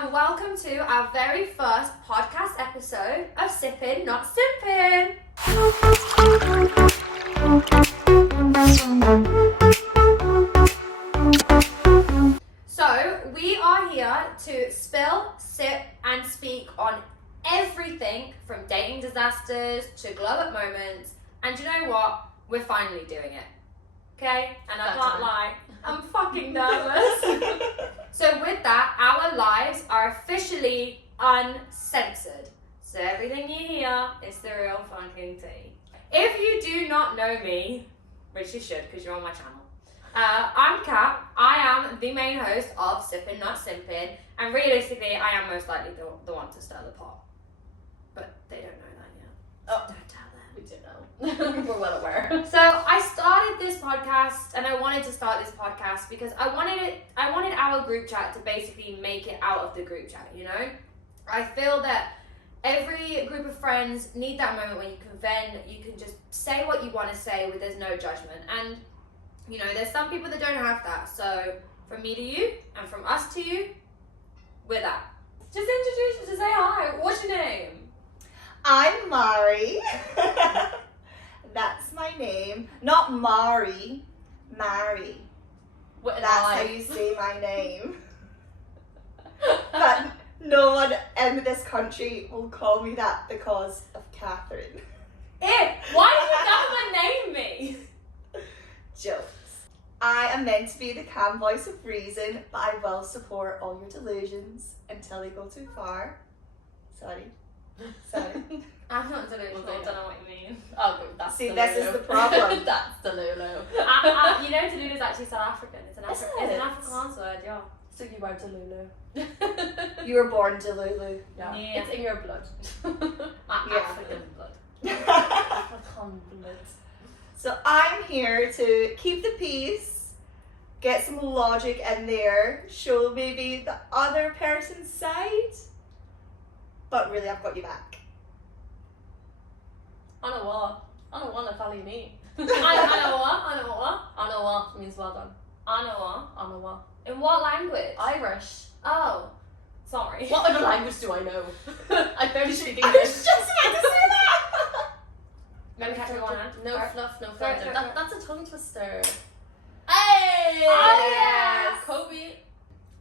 and welcome to our very first podcast episode of Sippin, Not Simpin. So, we are here to spill, sip, and speak on everything from dating disasters to glow up moments. And you know what? We're finally doing it. Okay? And I can't lie, I'm fucking nervous. So with that, our lives are officially uncensored. So everything you hear is the real fucking tea. If you do not know me, which you should because you're on my channel, I'm Kat. I am the main host of Sippin, Not Simpin, and realistically, I am most likely the one to stir the pot. But they don't know that yet. Oh, don't tell them. we do know. We're well aware. So I started this podcast, and I wanted to start this podcast because I wanted our group chat to basically make it out of the group chat, you know? I feel that every group of friends need that moment when you can vent, you can just say what you want to say with there's no judgment. And, you know, there's some people that don't have that. So from me to you, and from us to you, we're that. Just introduce you to say hi. What's your name? I'm Mairi. That's my name. Not Mari. Mari. That's how you say my name. But no one in this country will call me that because of Catherine. Why did you never name me? Jokes. I am meant to be the calm voice of reason, but I will support all your delusions until they go too far. Sorry. I'm not delusional, I don't know what you mean. Oh, that's See, this is the problem. That's Delulu. You know Delulu is actually South African. It's an Afrikaans word, yeah. So you are Delulu. You were born Delulu. Yeah. It's in your blood. African blood. African blood. So I'm here to keep the peace, get some logic in there, show maybe the other person's side, but really I've got you back. I know what to call you me. I know what? I know what means well done. I know I know what. what? In what language? Irish. Oh, sorry. What other language do I know? I barely speak I English. was just about to say that! Let me catch you one hand. No First. fluff, no Throw it, filter. throw it, That's a tongue twister. Hey! Oh, yes! Kobe.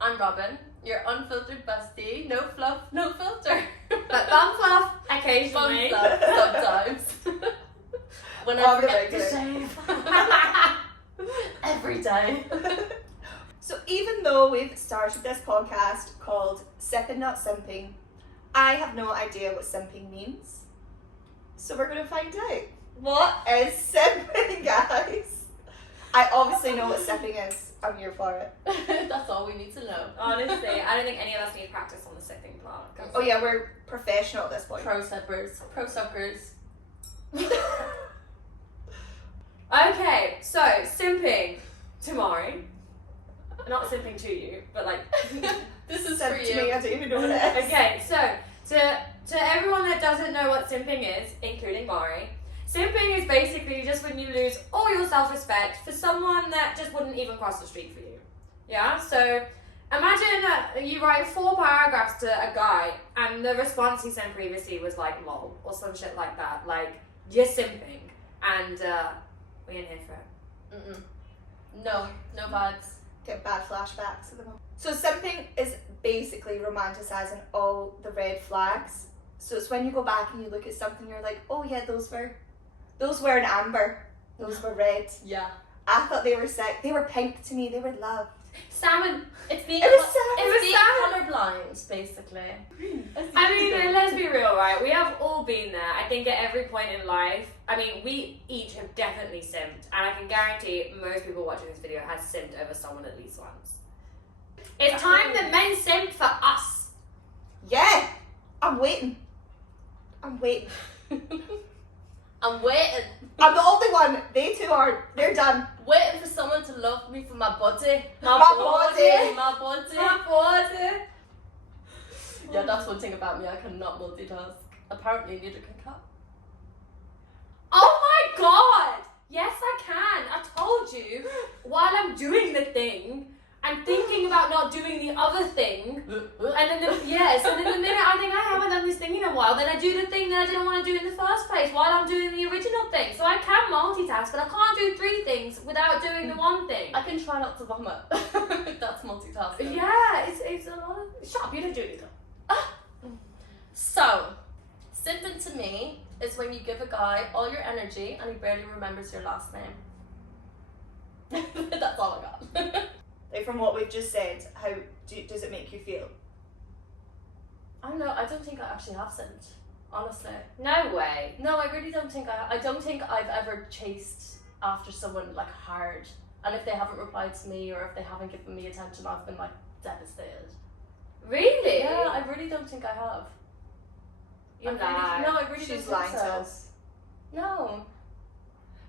I'm Robyn, your unfiltered bestie. No fluff, no filter. But bum fluff occasionally. Fun stuff, sometimes. When I forget to regular. shave. Every day. So even though we've started this podcast called Sippin, Not Simping, I have no idea what simping means. So we're going to find out. What is simping, guys? I obviously know what sipping is. I'm here for it. That's all we need to know. Honestly, I don't think any of us need practice on the sipping part. Oh yeah, we're professional at this point. Pro sippers, pro suckers. Okay, so simping to Mari. Not simping to you, but like This is Simp for to you. me, I don't even know what it is. Okay, so to everyone that doesn't know what simping is, including Mari, simping is basically just when you lose all your self-respect for someone that just wouldn't even cross the street for you. Yeah? So imagine that you write 4 paragraphs to a guy and the response he sent previously was like lol or some shit like that. Like, you're simping. And we ain't here for it. No vibes. Get bad flashbacks at the moment. So simping is basically romanticizing all the red flags. So it's when you go back and you look at something, you're like, oh yeah, those were in amber. Those were red. Yeah. I thought they were sick. They were pink to me. They were love. Salmon. It's being It was salmon. it's being colorblind, basically. I mean, let's be real, right? We have all been there. I think at every point in life, I mean, we each have definitely simped, and I can guarantee most people watching this video has simped over someone at least once. It's time that men simp for us. Yeah. I'm waiting. I'm waiting. I'm the only one. They two aren't. They're done. Waiting for someone to love me for my body. My body. My body. My body. Yeah, that's one thing about me. I cannot multitask. Apparently, neither can Kat. Oh my god! Yes, I can. I told you. While I'm doing the thing, and thinking about not doing the other thing, and then the minute I think I haven't done this thing in a while, then I do the thing that I didn't want to do in the first place while I'm doing the original thing. So I can multitask, but I can't do 3 things without doing the one thing. I can try not to vomit. That's multitasking. Yeah, it's a lot of... Shut up, you don't do anything. So, Sippin to me is when you give a guy all your energy and he barely remembers your last name. That's all I got. Like from what we've just said, how does it make you feel? I don't know, I don't think I actually have sinned, honestly. No way. No, I really don't think I don't think I've ever chased after someone like hard. And if they haven't replied to me or if they haven't given me attention, I've been like devastated. Really? Yeah, I really don't think I have. You're I really She's don't think lying so. to us. No.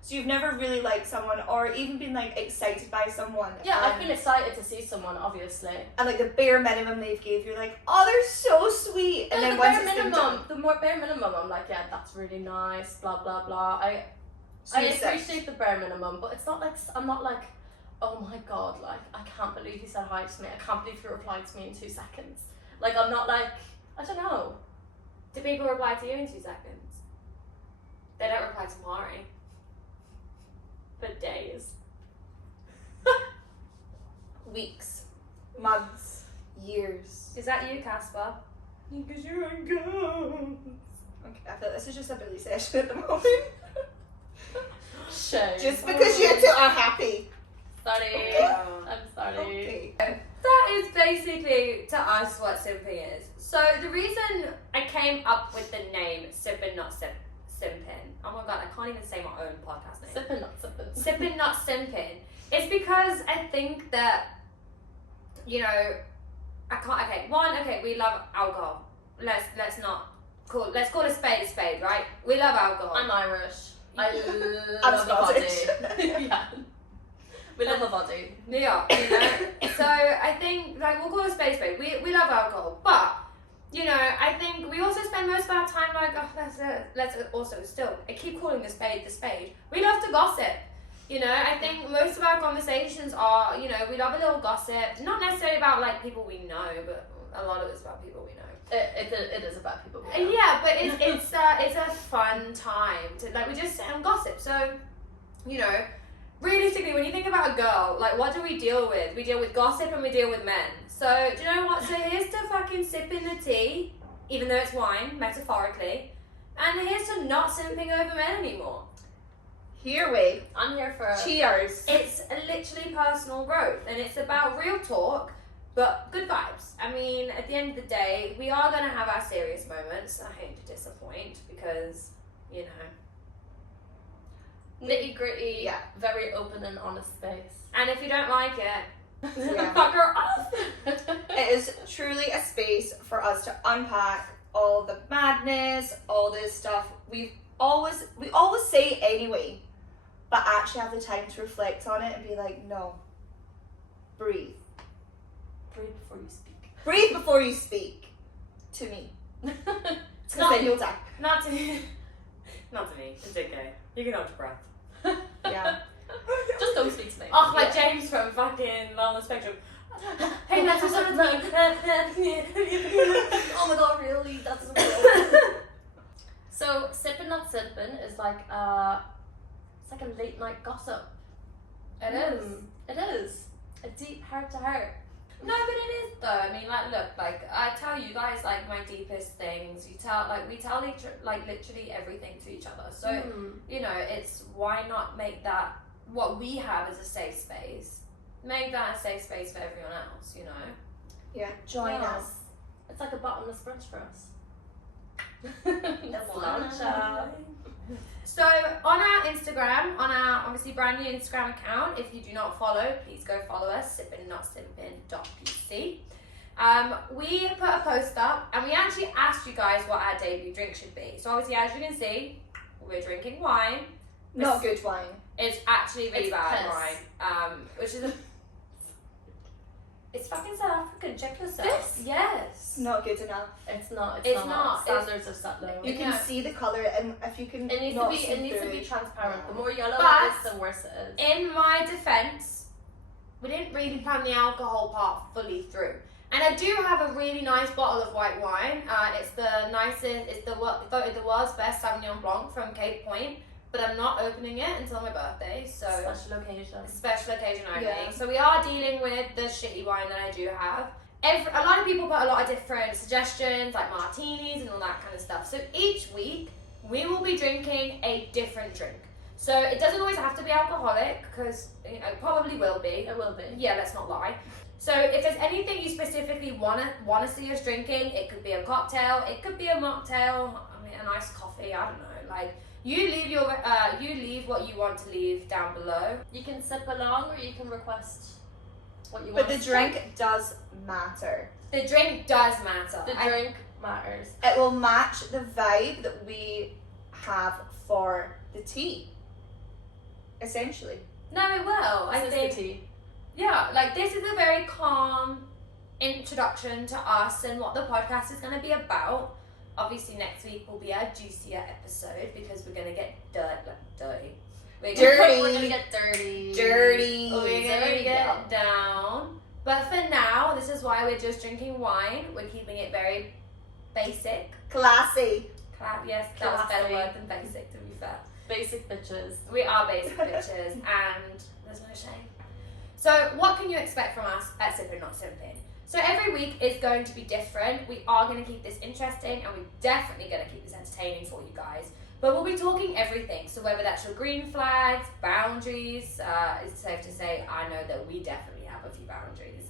So you've never really liked someone or even been like excited by someone? Yeah, I've been excited to see someone, obviously. And like the bare minimum they've gave you, like, oh, they're so sweet. And No, then the once bare it's been minimum, done, the more bare minimum, I'm like, yeah, that's really nice, blah blah blah. so I you're set. appreciate the bare minimum, but it's not like I'm not like, oh my god, like I can't believe he said hi to me. I can't believe he replied to me in 2 seconds. Like I'm not like, I don't know. Do people reply to you in 2 seconds? They don't reply to Mairi. For days. Weeks, months, years. Is that you, Casper? Because you're a ghost. Okay, I feel this is just a Billy session at the moment. Shame. Just because you two are happy. Sorry. Okay. I'm sorry. Okay. That is basically to us what Simpin is. So the reason I came up with the name Sippin Not Simpin, oh my god, I can't even say my own podcast name. Sippin, not sippin. Sippin Not Simpin. It's because I think that, you know, I can't. Okay, we love alcohol. Let's call a spade, right? We love alcohol. I'm Irish. I I'm love a body. Scottish. Yeah. We love a body. Yeah, you know. So I think like we'll call a spade. We love alcohol, but you know, I think we also spend most of our time like, oh, let's also still. I keep calling the spade. We love to gossip. You know, I think most of our conversations are, you know, we love a little gossip. Not necessarily about like people we know, but a lot of it's about people we know. It is about people. We know. Yeah, but it's a fun time to like we just sit and gossip. So, you know, realistically, when you think about a girl, like what do we deal with? We deal with gossip and we deal with men. So do you know what? So here's to fucking sipping the tea, even though it's wine, metaphorically, and here's to not simping over men anymore. Here we. I'm here for Cheers. It's literally personal growth, and it's about real talk. But good vibes. I mean, at the end of the day, we are going to have our serious moments. I hate to disappoint because, you know. nitty gritty, Yeah. very open and honest space. And if you don't like it, Yeah. fuck her off. It is truly a space for us to unpack all the madness, all this stuff we always say anyway, but actually have the time to reflect on it and be like, no, breathe. Breathe before you speak. Breathe before you speak to me. Because then you'll die. Not to me. Not to me. It's okay. You can hold your breath. Yeah. Just don't speak to me. Oh, like Yeah. James from fucking Love on the Spectrum. Hey, that's what's up. Oh my god, really? That's so real. So, Sippin Not Simpin is like it's like a late night gossip. It is. It is. A deep heart to heart. No, but it is though. I mean, like, look, like I tell you guys like my deepest things. We tell like literally everything to each other. So you know, it's why not make that what we have as a safe space. Make that a safe space for everyone else. You know. Yeah. Join Yeah. us. It's like a bottomless brunch for us. That's Lunch. So on our Instagram, on our obviously brand new Instagram account, if you do not follow, please go follow us, sippinnotsimpin.pc. We put a post up and we actually asked you guys what our debut drink should be. So obviously, as you can see, we're drinking wine. Not good wine. It's actually really It's bad piss. wine. Which is it's fucking South African. Check yourself. This? Yes. Not good enough. It's not. It's not. Standards are set low. You can Yeah. see the colour, and if you can It needs not to be. see It needs to through be it. transparent. The more yellow But- it is, the worse it is. In my defense, we didn't really plan the alcohol part fully through. And I do have a really nice bottle of white wine. It's the nicest, it's voted the world's best Sauvignon Blanc from Cape Point, but I'm not opening it until my birthday, so... Special occasion only. Yeah. So we are dealing with the shitty wine that I do have. A lot of people put a lot of different suggestions, like martinis and all that kind of stuff. So each week, we will be drinking a different drink. So it doesn't always have to be alcoholic, because it probably will be. It will be. Yeah, let's not lie. So if there's anything you specifically wanna see us drinking, it could be a cocktail, it could be a mocktail, I mean a nice coffee, I don't know. Like you leave what you want to leave down below. You can sip along, or you can request what you But want. the drink does matter. The drink does matter. The drink matters. It will match the vibe that we have for the tea. Essentially. No, it will. I This is think. the tea. Yeah, like this is a very calm introduction to us and what the podcast is going to be about. Obviously, next week will be our juicier episode because we're going to get dirty. We're gonna get dirty. Dirty. We're going to Dirty get down. But for now, this is why we're just drinking wine. We're keeping it very basic. Classy. Yes, that was a better Classy. word than basic, to be fair. Basic bitches. We are basic bitches, and there's no shame. So, what can you expect from us at Sippin, Not Simpin? So, every week is going to be different. We are going to keep this interesting, and we're definitely going to keep this entertaining for you guys. But we'll be talking everything. So, whether that's your green flags, boundaries, it's safe to say I know that we definitely have a few boundaries.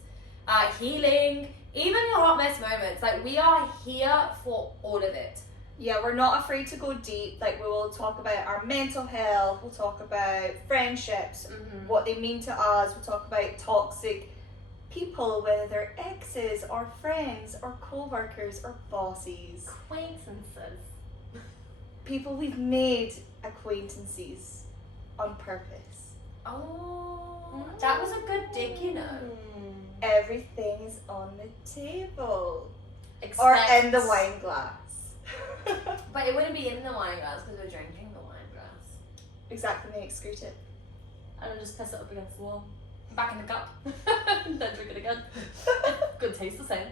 Healing, even your hot mess moments. Like, we are here for all of it. Yeah, we're not afraid to go deep. Like, we will talk about our mental health, we'll talk about friendships, what they mean to us, we'll talk about toxic people, whether they're exes or friends or co-workers or bosses. Acquaintances. People we've made acquaintances on purpose. Oh, that was a good dig, you know. Everything is on the table. Expect. Or in the wine glass. But it wouldn't be in the wine glass because we're drinking the wine glass. Exactly, they excrete it. And then just piss it up against the wall. Back in the cup. Then drink it again. Good taste the same.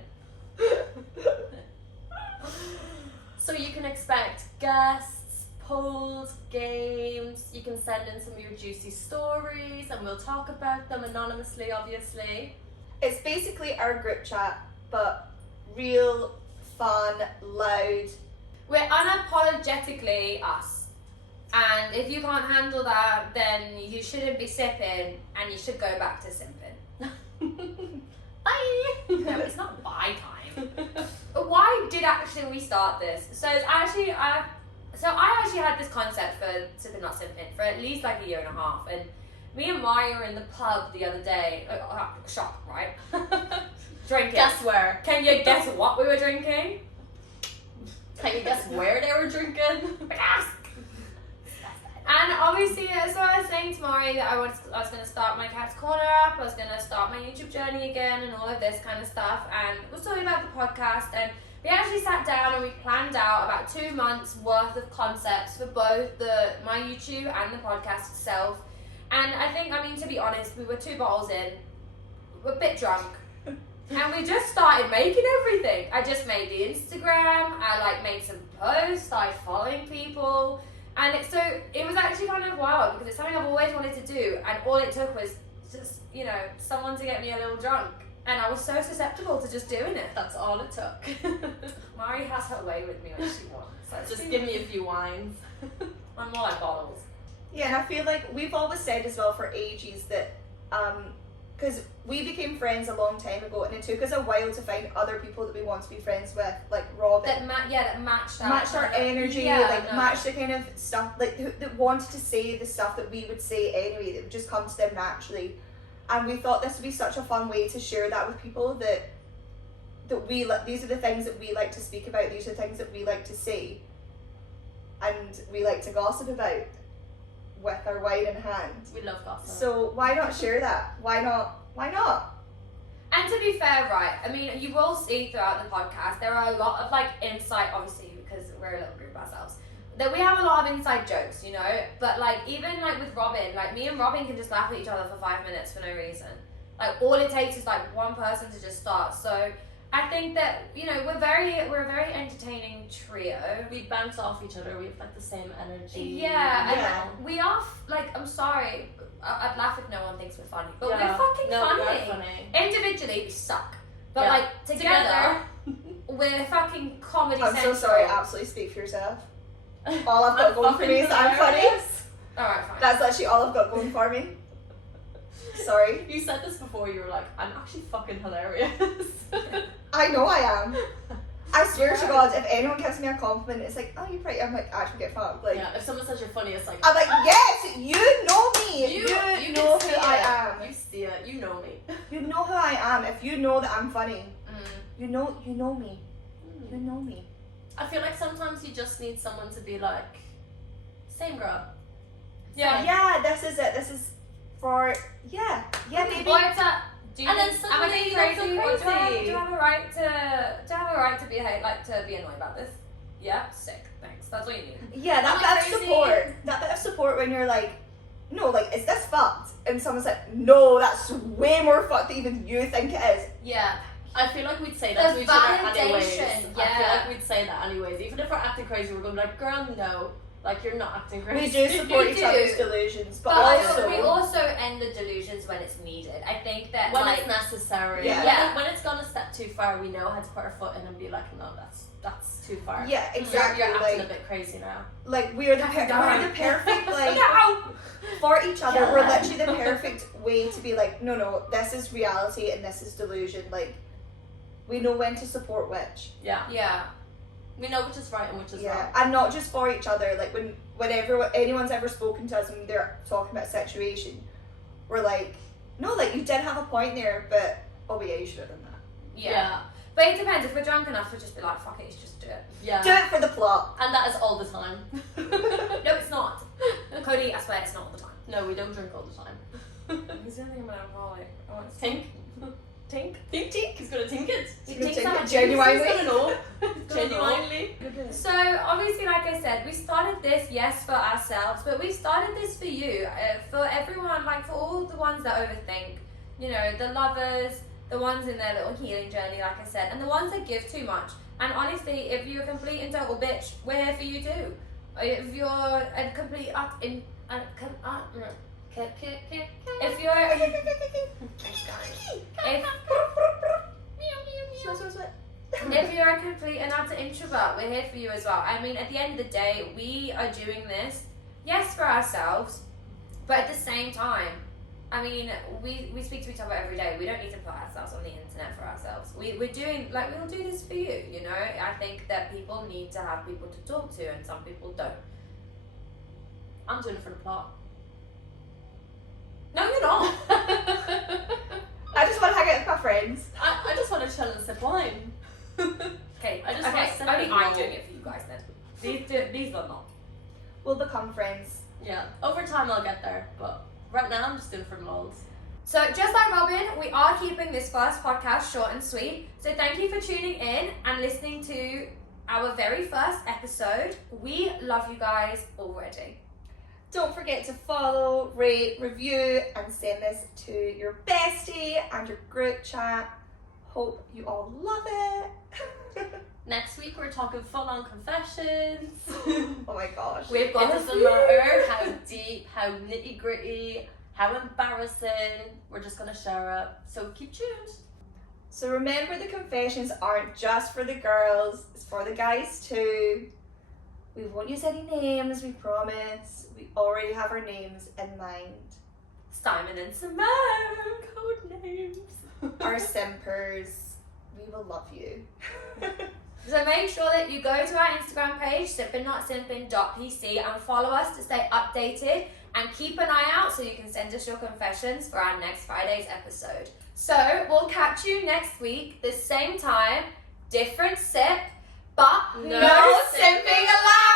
So you can expect guests, polls, games. You can send in some of your juicy stories and we'll talk about them anonymously, obviously. It's basically our group chat, but real, fun, loud. We're unapologetically us. And if you can't handle that, then you shouldn't be sipping and you should go back to simping. Bye! No, it's not bye time. But why did actually we start this? So it's actually, I actually had this concept for Sippin Not Simpin for at least like a year and a half. And me and Mairi were in the pub the other day, shop, right? Drinking. Guess where? Can you guess what we were drinking? Can you guess where they were drinking? And obviously, so I was saying to Mairi that I was going to start my Cat's Corner up, I was going to start my YouTube journey again and all of this kind of stuff, and we were talking about the podcast, and we actually sat down and we planned out about 2 months worth of concepts for both my YouTube and the podcast itself. And I think, to be honest, we were 2 bottles in, we're a bit drunk, and we just started making everything. I just made the Instagram, I made some posts, started following people. And it was actually kind of wild because it's something I've always wanted to do, and all it took was just, someone to get me a little drunk. And I was so susceptible to just doing it. That's all it took. Mari has her way with me when she wants. So Just give me a few wines. I'm more like bottles. Yeah, and I feel like we've always said as well for ages that, because we became friends a long time ago, and it took us a while to find other people that we want to be friends with, like Robyn. That matched that. Matched our energy, Yeah, matched the kind of stuff, that wanted to say the stuff that we would say anyway, that would just come to them naturally. And we thought this would be such a fun way to share that with people, that these are the things that we like to speak about, these are the things that we like to say, and we like to gossip about with our wine in hand. We love gossip. So why not share that? Why not? And to be fair, right, you will see throughout the podcast, there are a lot of insight, obviously, because we're a little group ourselves, that we have a lot of inside jokes, but even with Robyn, me and Robyn can just laugh at each other for 5 minutes for no reason. Like all it takes is like one person to just start. So I think that, you know, we're a very entertaining trio. We bounce off each other. We have like the same energy. Yeah, Yeah. and we are like, I'm sorry, I'd laugh if no one thinks we're funny, but Yeah. we're fucking No, we funny. are funny. Individually, we suck, but Yeah. like together, we're fucking comedy I'm so central. sorry, absolutely speak for yourself. All I've got going for me is I'm funny. All right, fine. That's literally all I've got going for me. Sorry. You said this before. You were like, I'm actually fucking hilarious. I know I am. I swear to Yeah. God, if anyone gives me a compliment, it's like, oh, you're pretty. I'm like, actually get fucked. Like, Yeah. If someone says you're funny, it's like, I'm like, yes, you know me. You can know see who I it. am. You see it. You know me. You know who I am. If you know that I'm funny, Mm. you know me. You know me. I feel like sometimes you just need someone to be like, same girl. Yeah. Yeah, this is it. This is for maybe. Or it's a, do you And then think, am I suddenly being you don't crazy? feel Or do I crazy. have a right to be annoyed about this? Yeah, sick. Thanks. That's what you need. Yeah, that Am I bit of crazy? support. That bit of support when you're like, no, like, is this fucked? And someone's like, no, that's way more fucked than even you think it is. Yeah. I feel like we'd say that The to each other anyways. validation, I feel yeah. like we'd say that anyways. Even if we're acting crazy, we're going to be like, girl, no. Like, you're not acting We crazy. do support We each do. other's delusions, but But also we also end the delusions when it's needed. I think that when like it's necessary. Yeah. Yeah. When it's gone a step too far, we know how to put our foot in and be like, no, that's too far. yeah, exactly. You're acting Like, a bit crazy now. like we're the we're the perfect like for each other. Yeah. We're literally the perfect way to be like, no, this is reality and this is delusion. Like, we know when to support which. Yeah. yeah. We know which is right and which is Yeah, wrong. and not just for each other. Like whenever anyone's ever spoken to us and they're talking about a situation, we're like, no, like you did have a point there, but oh yeah, you should have done that. Yeah. But it depends. If we're drunk enough, we'll just be like, fuck it, let's just do it. Yeah. Do it for the plot. And that is all the time. No, it's not. Cody, I swear it's not all the time. No, we don't drink all the time. He's the only thing I'm an alcoholic. I want to Tink. Tink. Tink tink. He's gonna tink it. He You can thinks take I'm it a genuinely. He's gonna know. gonna Genuinely. So obviously, like I said, we started this, yes, for ourselves, but we started this for you, for everyone, like for all the ones that overthink, you know, the lovers, the ones in their little healing journey, like I said, and the ones that give too much. And honestly, if you're a complete and total bitch, we're here for you too. If you're a complete if you're if you're a complete and utter introvert, we're here for you as well. I mean, at the end of the day, we are doing this, yes, for ourselves, but at the same time, I mean, we speak to each other every day. We don't need to put ourselves on the internet for ourselves. We're doing, like, we'll do this for you, you know? I think that people need to have people to talk to, and some people don't. I'm doing it for the plot. No, you're not. I just want to hang out with my friends. I just want to chill and sip wine. Okay, I just want to only I'm know. doing it for you guys then. These are not. We'll become friends. Yeah. Over time I'll get there, but right now I'm just doing it for the lols. So just like Robin, we are keeping this first podcast short and sweet. So thank you for tuning in and listening to our very first episode. We love you guys already. Don't forget to follow, rate, review, and send this to your bestie and your group chat. Hope you all love it. Next week we're talking full-on confessions. Oh my gosh. We've got It doesn't matter how deep, how nitty-gritty, how embarrassing. We're just gonna share it. So keep tuned. So remember, the confessions aren't just for the girls, it's for the guys too. We won't use any names, we promise. We already have our names in mind. Simon and Simone. Code names. Our simpers, we will love you. So make sure that you go to our Instagram page, sippin.simpin.pc, and follow us to stay updated, and keep an eye out so you can send us your confessions for our next Friday's episode. So we'll catch you next week, the same time, different sip, but No no sipping sipping allowed.